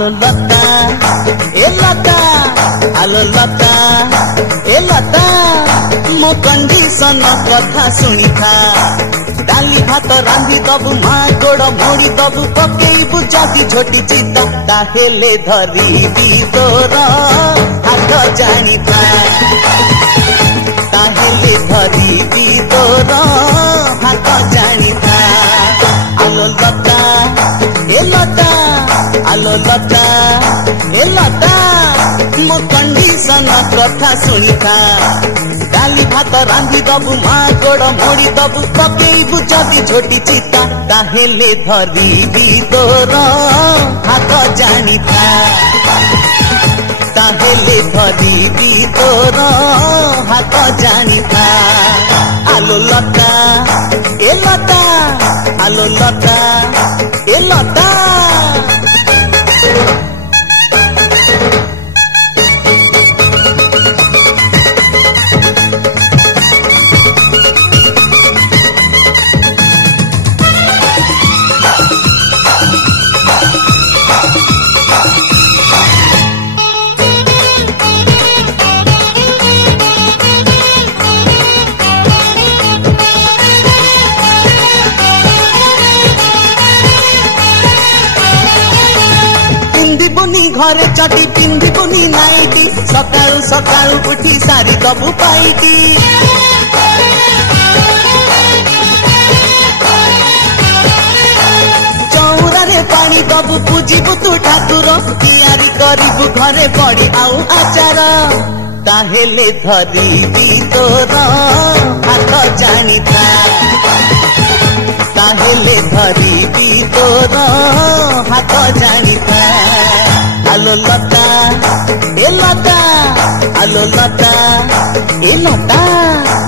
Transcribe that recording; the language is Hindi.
आलो लता ए लता आलो लता ए लता मो कंडीशन कथा सुनी था डाली भात रांधि दबु मा गोड़ मोड़ी दबु पकेबु जदि झोटी चिता ताहेले धरी दी तोर हाथ जानी था ताहेले धरी दी तोर हाथ जानी था आलो लता ए लता आलो लता ए लता मो कंडीशन कथा सुनी था डाली भात रांधि दबु मा गोड़ मोड़ी दबु पकेबु जदि झोटी चिता ताहेले धरी दी तोर हाथ जानी था ताहेले धरी दी तोर हाथ जानी था आलो लता ए लता आलो लता ए लता पिंधिबुनी घरे चटी पिंधिबुनी नाइटी सकाळु सकाळु उठी सारी दबु पाइटी चौरारे पानी दबु पूजिबु तू ठाकुर तियारी करिबु घरे बड़ी आउ आचार ताहेले धरी दी तोर हाथ जानी था ताहेले धरी दी तोर हाथ जानी था आलो लता ए लता आलो लता ए लता।